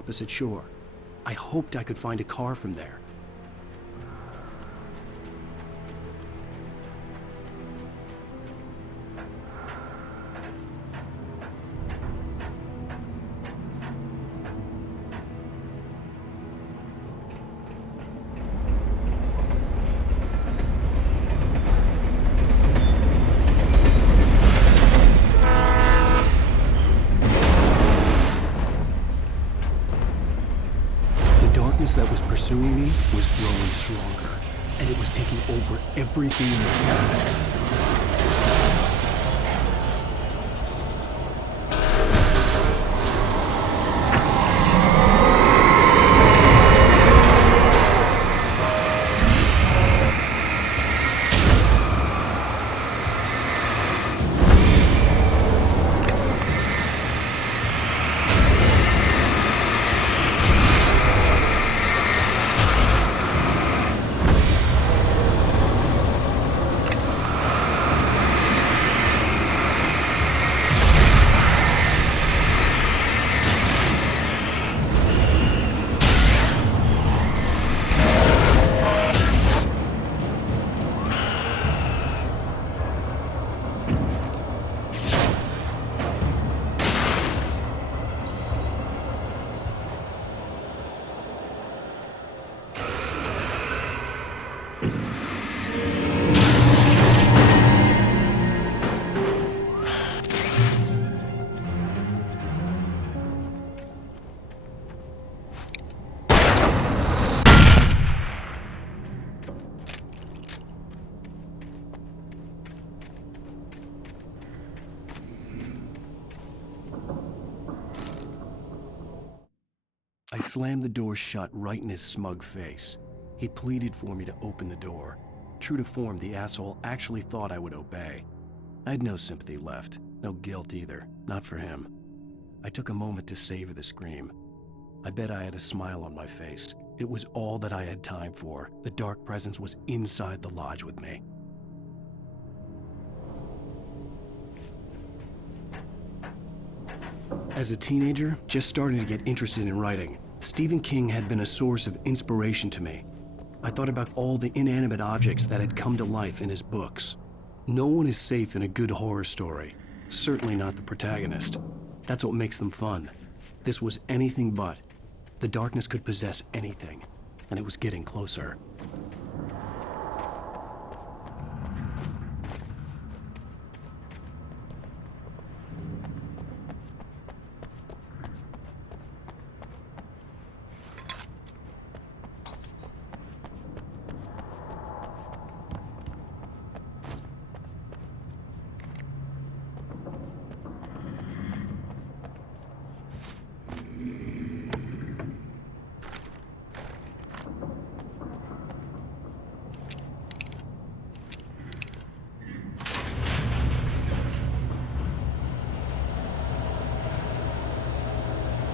opposite shore. I hoped I could find a car from there. That was pursuing me was growing stronger, and it was taking over everything in its path. I slammed the door shut right in his smug face. He pleaded for me to open the door. True to form, the asshole actually thought I would obey. I had no sympathy left, no guilt either, not for him. I took a moment to savor the scream. I bet I had a smile on my face. It was all that I had time for. The dark presence was inside the lodge with me. As a teenager, just starting to get interested in writing, Stephen King had been a source of inspiration to me. I thought about all the inanimate objects that had come to life in his books. No one is safe in a good horror story, certainly not the protagonist. That's what makes them fun. This was anything but. The darkness could possess anything, and it was getting closer.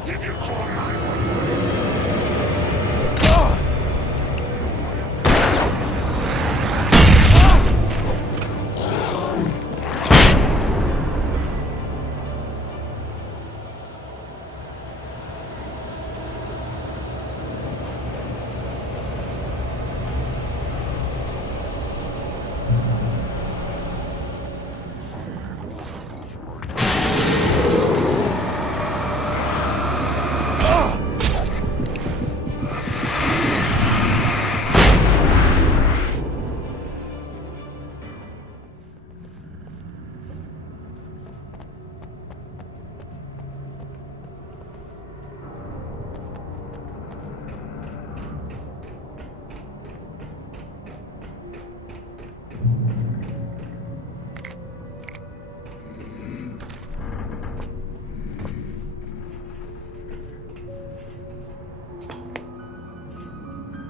Did you call 911?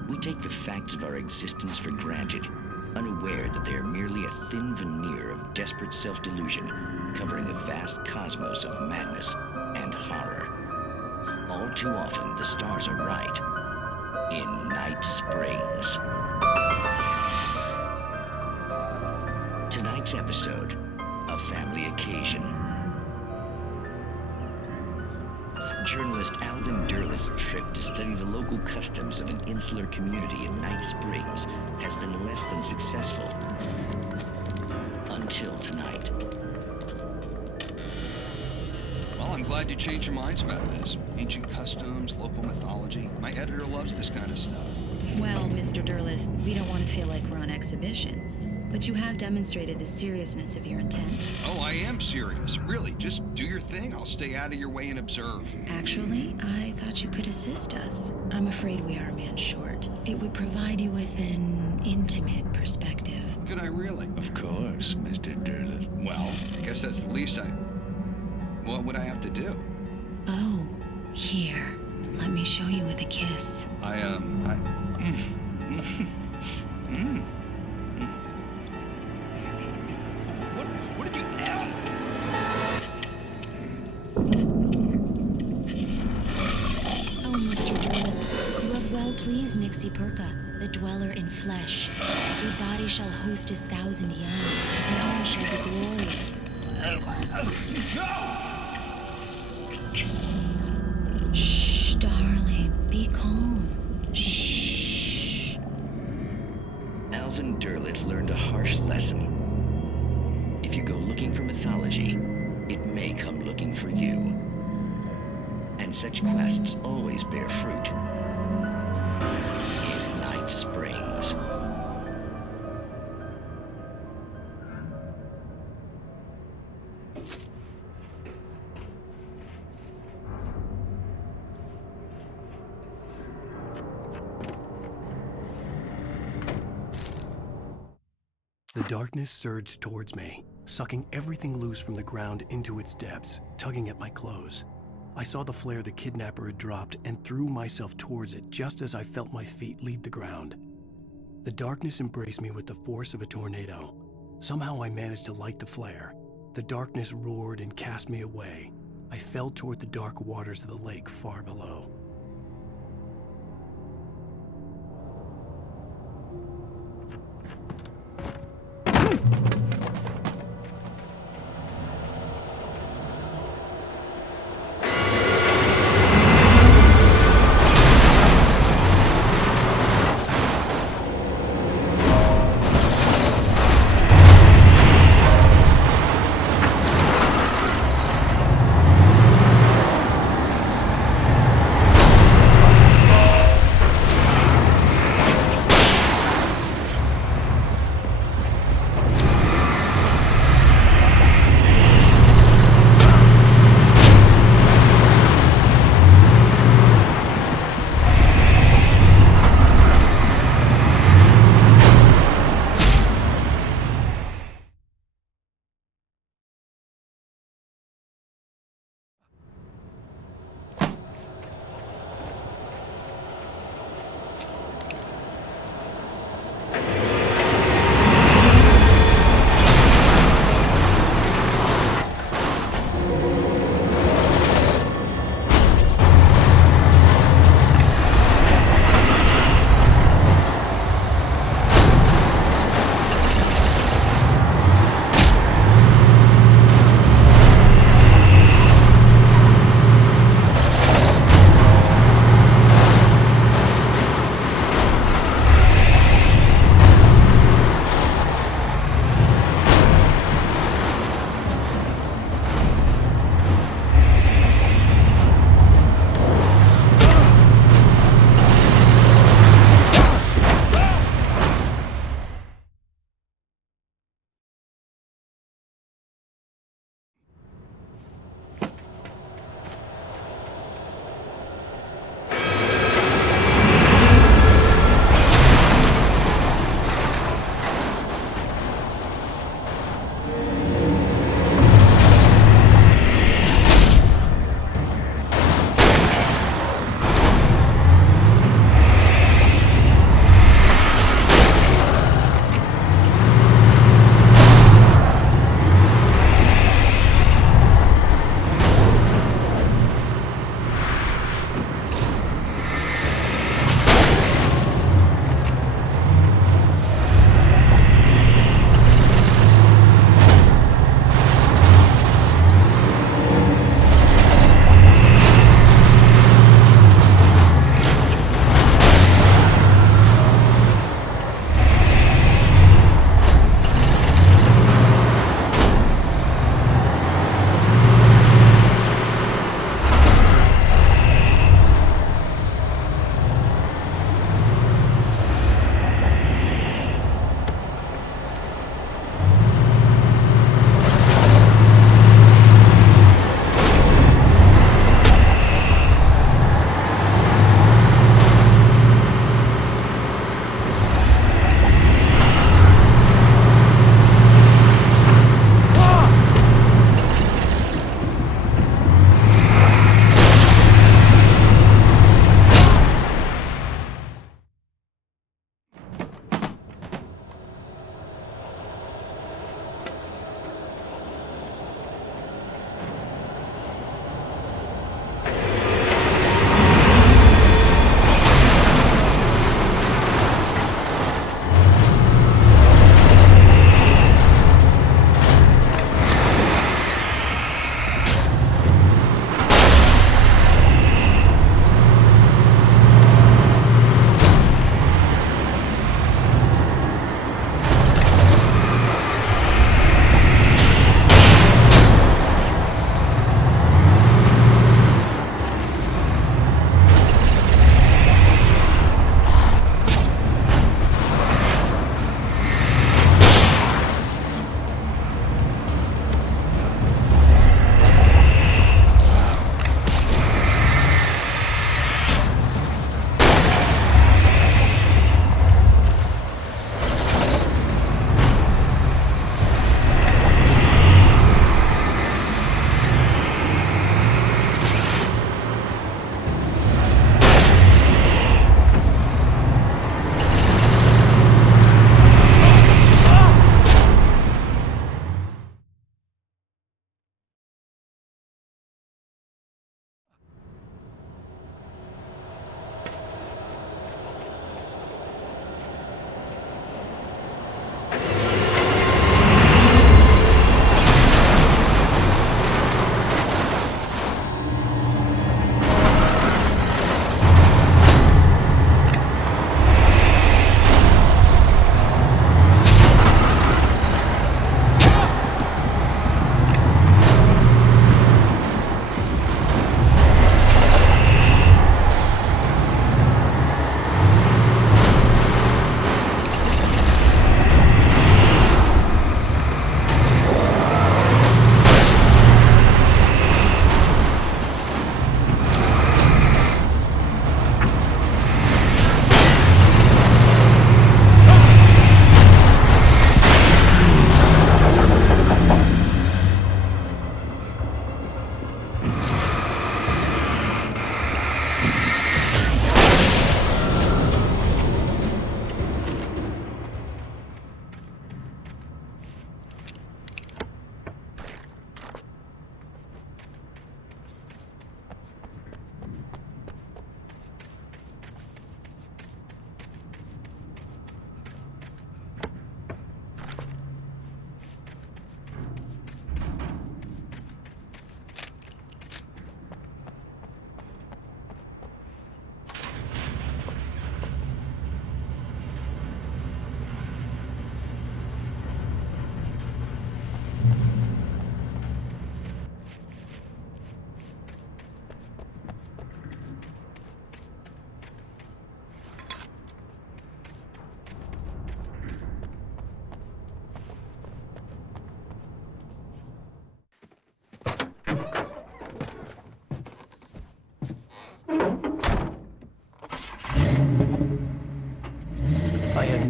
We take the facts of our existence for granted, unaware that they are merely a thin veneer of desperate self-delusion, covering a vast cosmos of madness and horror. All too often, the stars are right. In Night Springs. Tonight's episode, a family occasion. journalist Alvin Derleth's trip to study the local customs of an insular community in Night Springs has been less than successful. Until tonight. Well, I'm glad you changed your minds about this. Ancient customs, local mythology. My editor loves this kind of stuff. Well, Mr. Derleth, we don't want to feel like we're on exhibition. But you have demonstrated the seriousness of your intent. Oh, I am serious. Really, just do your thing. I'll stay out of your way and observe. Actually, I thought you could assist us. I'm afraid we are a man short. It would provide you with an intimate perspective. Could I really? Of course, Mr. Derleth. Well, I guess that's the least What would I have to do? Oh, here. Let me show you with a kiss. What did you... Oh, Mr. Derleth, you have well pleased Nixie Perka, the dweller in flesh. Your body shall host his 1,000 young, and all shall be glory. Shh, darling, be calm. Shh. Alvin Derleth learned a harsh lesson. If you go looking for mythology, it may come looking for you. And such quests always bear fruit. In Night Springs. The darkness surged towards me, sucking everything loose from the ground into its depths, tugging at my clothes. I saw the flare the kidnapper had dropped and threw myself towards it just as I felt my feet leave the ground. The darkness embraced me with the force of a tornado. Somehow I managed to light the flare. The darkness roared and cast me away. I fell toward the dark waters of the lake far below.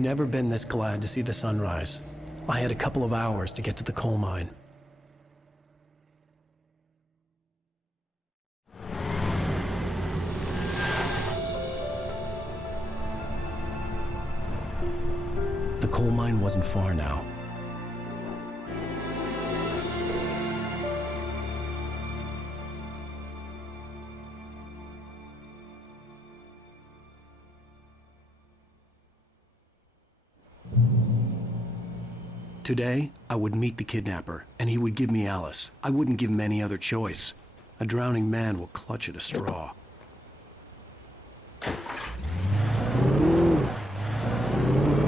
never been this glad to see the sunrise. I had a couple of hours to get to the coal mine. The coal mine wasn't far now. Today, I would meet the kidnapper, and he would give me Alice. I wouldn't give him any other choice. A drowning man will clutch at a straw.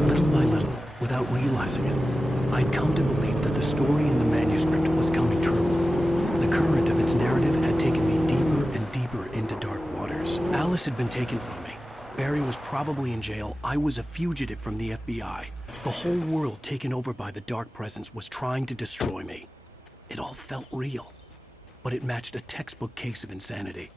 Little by little, without realizing it, I'd come to believe that the story in the manuscript was coming true. The current of its narrative had taken me deeper and deeper into dark waters. Alice had been taken from me. Barry was probably in jail. I was a fugitive from the FBI. The whole world taken over by the dark presence was trying to destroy me. It all felt real, but it matched a textbook case of insanity.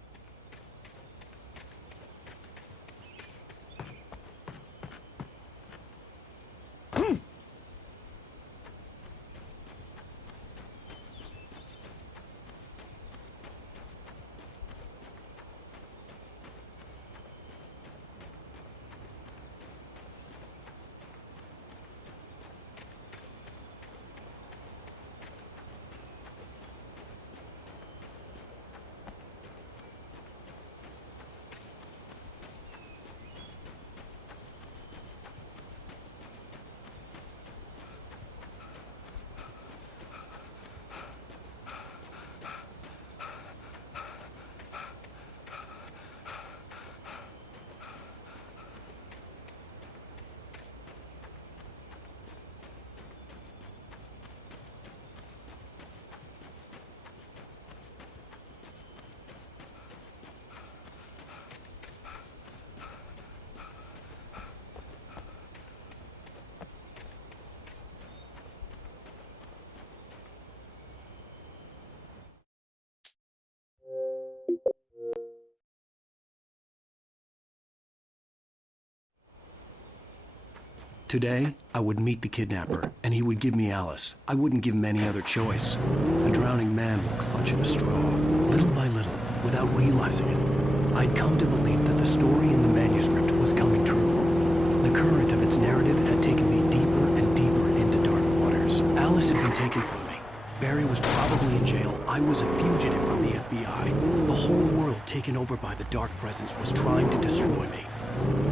Today, I would meet the kidnapper, and he would give me Alice. I wouldn't give him any other choice. A drowning man will clutch at a straw. Little by little, without realizing it, I'd come to believe that the story in the manuscript was coming true. The current of its narrative had taken me deeper and deeper into dark waters. Alice had been taken from me. Barry was probably in jail. I was a fugitive from the FBI. The whole world taken over by the dark presence was trying to destroy me.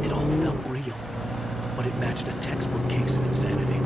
It all felt real, but it matched a textbook case of insanity.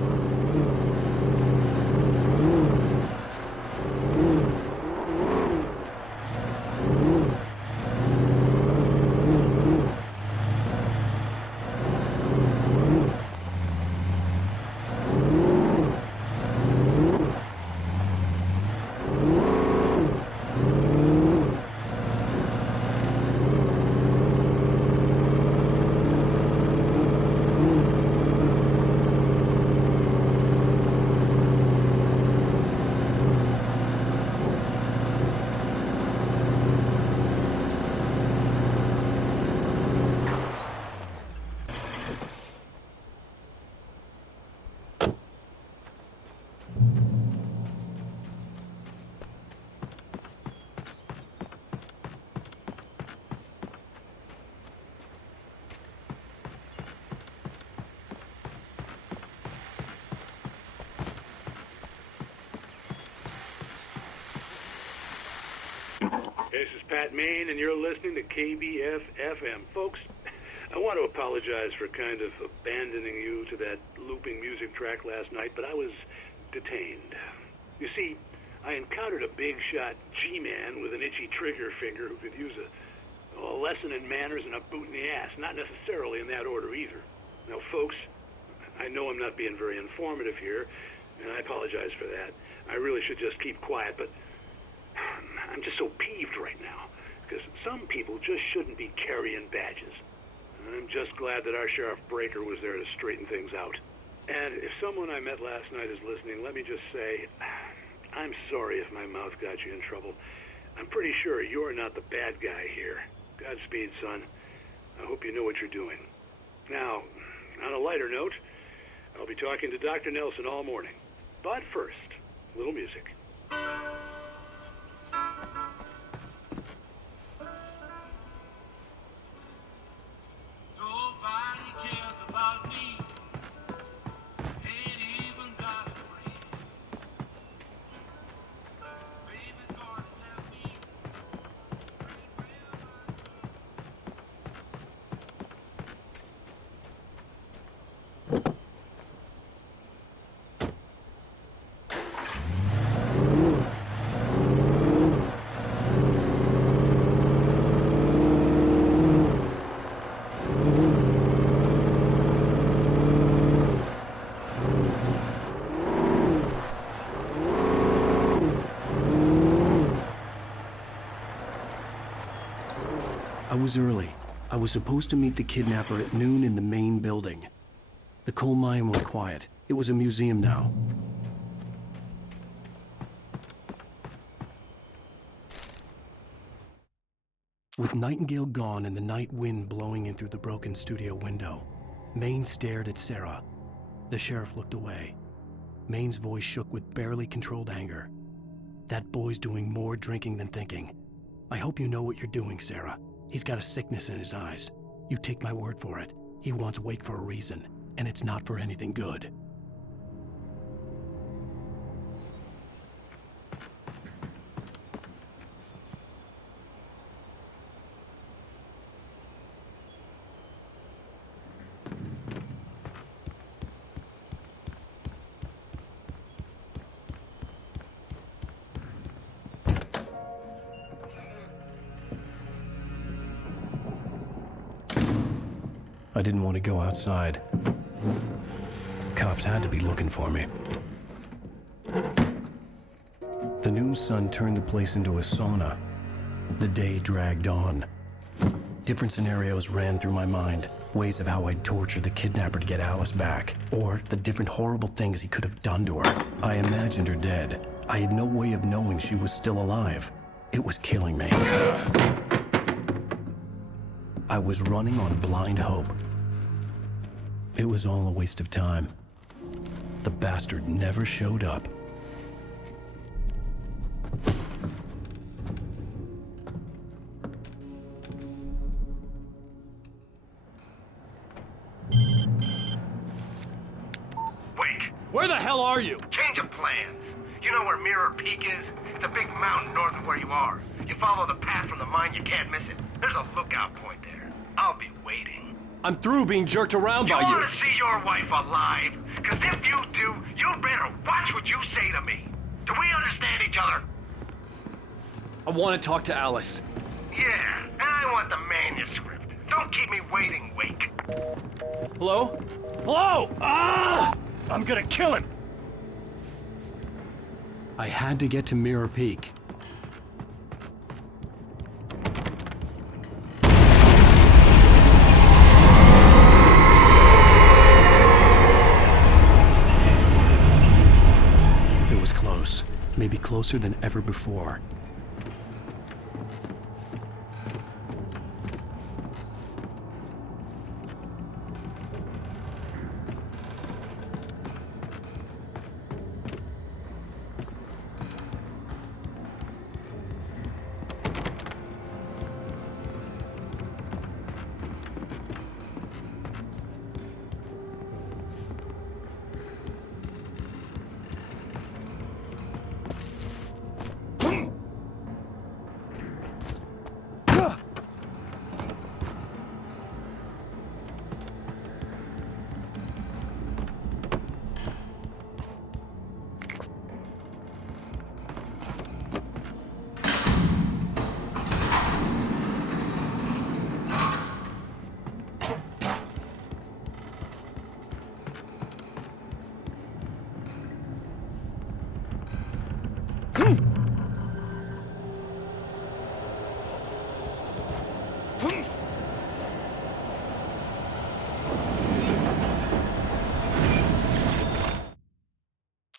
This is Pat Main, and you're listening to KBF-FM. Folks, I want to apologize for kind of abandoning you to that looping music track last night, but I was detained. You see, I encountered a big-shot G-man with an itchy trigger finger who could use a lesson in manners and a boot in the ass, not necessarily in that order either. Now, folks, I know I'm not being very informative here, and I apologize for that. I really should just keep quiet, but I'm just so peeved right now, because some people just shouldn't be carrying badges. I'm just glad that our Sheriff Breaker was there to straighten things out. And if someone I met last night is listening, let me just say, I'm sorry if my mouth got you in trouble. I'm pretty sure you're not the bad guy here. Godspeed, son. I hope you know what you're doing. Now, on a lighter note, I'll be talking to Dr. Nelson all morning. But first, a little music. Nobody cares about me. Ain't even got a friend. Baby gonna left me. I was early. I was supposed to meet the kidnapper at noon in the main building. The coal mine was quiet. It was a museum now. With Nightingale gone and the night wind blowing in through the broken studio window, Maine stared at Sarah. The sheriff looked away. Maine's voice shook with barely controlled anger. That boy's doing more drinking than thinking. I hope you know what you're doing, Sarah. He's got a sickness in his eyes. You take my word for it. He wants Wake for a reason, and it's not for anything good. I didn't want to go outside. Cops had to be looking for me. The noon sun turned the place into a sauna. The day dragged on. Different scenarios ran through my mind. Ways of how I'd torture the kidnapper to get Alice back. Or the different horrible things he could have done to her. I imagined her dead. I had no way of knowing she was still alive. It was killing me. I was running on blind hope. It was all a waste of time. The bastard never showed up. Wake! Where the hell are you? Change of plans. You know where Mirror Peak is? It's a big mountain north of where you are. You follow the path from the mine, you can't miss it. There's a lookout point there. I'll be waiting. I'm through being jerked around by You you. want to see your wife alive? Because if you do, you better watch what you say to me. Do we understand each other? I want to talk to Alice. Yeah, and I want the manuscript. Don't keep me waiting, Wake. Hello? Hello! Ah! I'm gonna kill him! I had to get to Mirror Peak. It was close, maybe closer than ever before.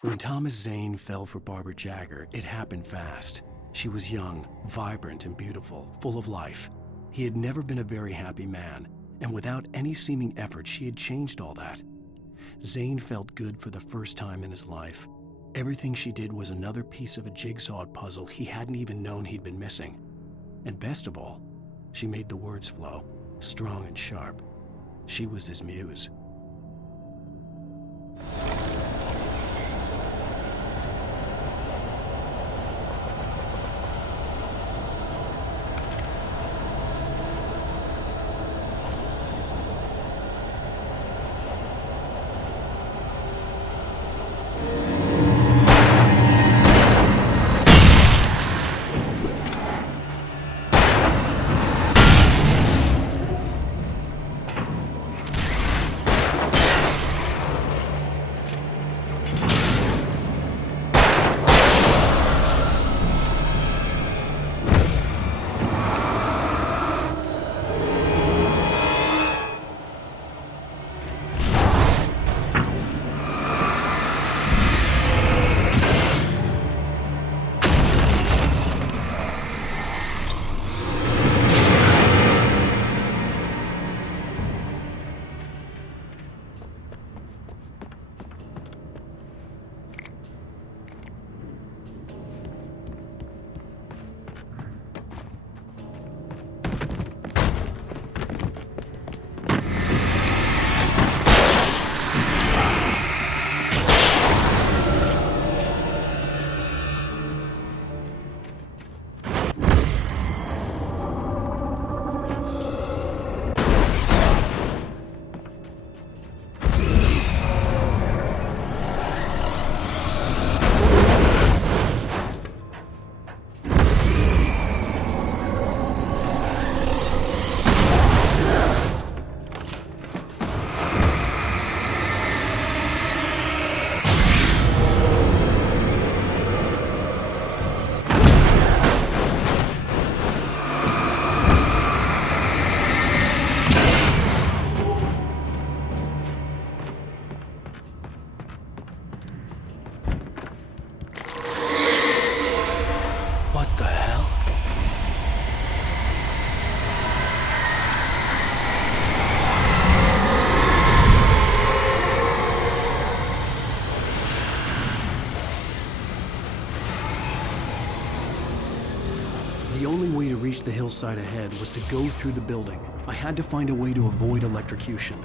When Thomas Zane fell for Barbara Jagger, it happened fast. She was young, vibrant, and beautiful, full of life. He had never been a very happy man, and without any seeming effort, she had changed all that. Zane felt good for the first time in his life. Everything she did was another piece of a jigsaw puzzle he hadn't even known he'd been missing. And best of all, she made the words flow, strong and sharp. She was his muse. What the hell? The only way to reach the hillside ahead was to go through the building. I had to find a way to avoid electrocution.